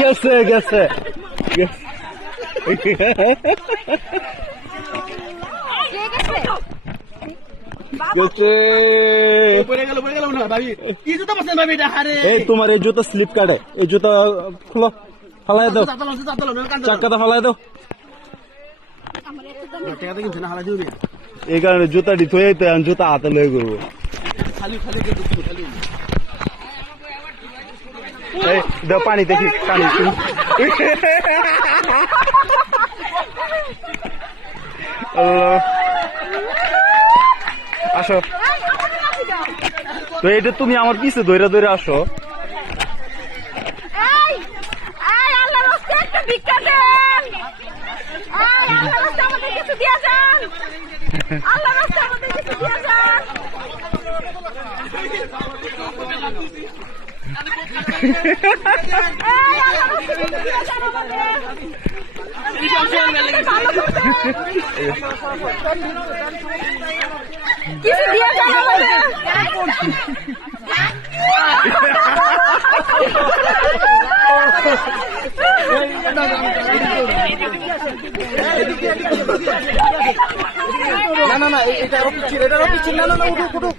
গেছে গেছে তোমার এই জুতা স্লিপ কাটে, এই জুতা খুলো, ফালাই দাও, চাক্কাটা ফালাই দাও। এই কারণে জুতাটি থয়ে জুতা হাতে লয়ে করবো। দাও পানি, দেখি পানি। আসো তো, এটা তুমি আমার পিছে ধরে ধরে আসো। কিছু দিয়ে যান না না না, এটা আরো পিছিয়ে, এটা আরো পিছিয়ে, না না না, উঠুক উঠুক।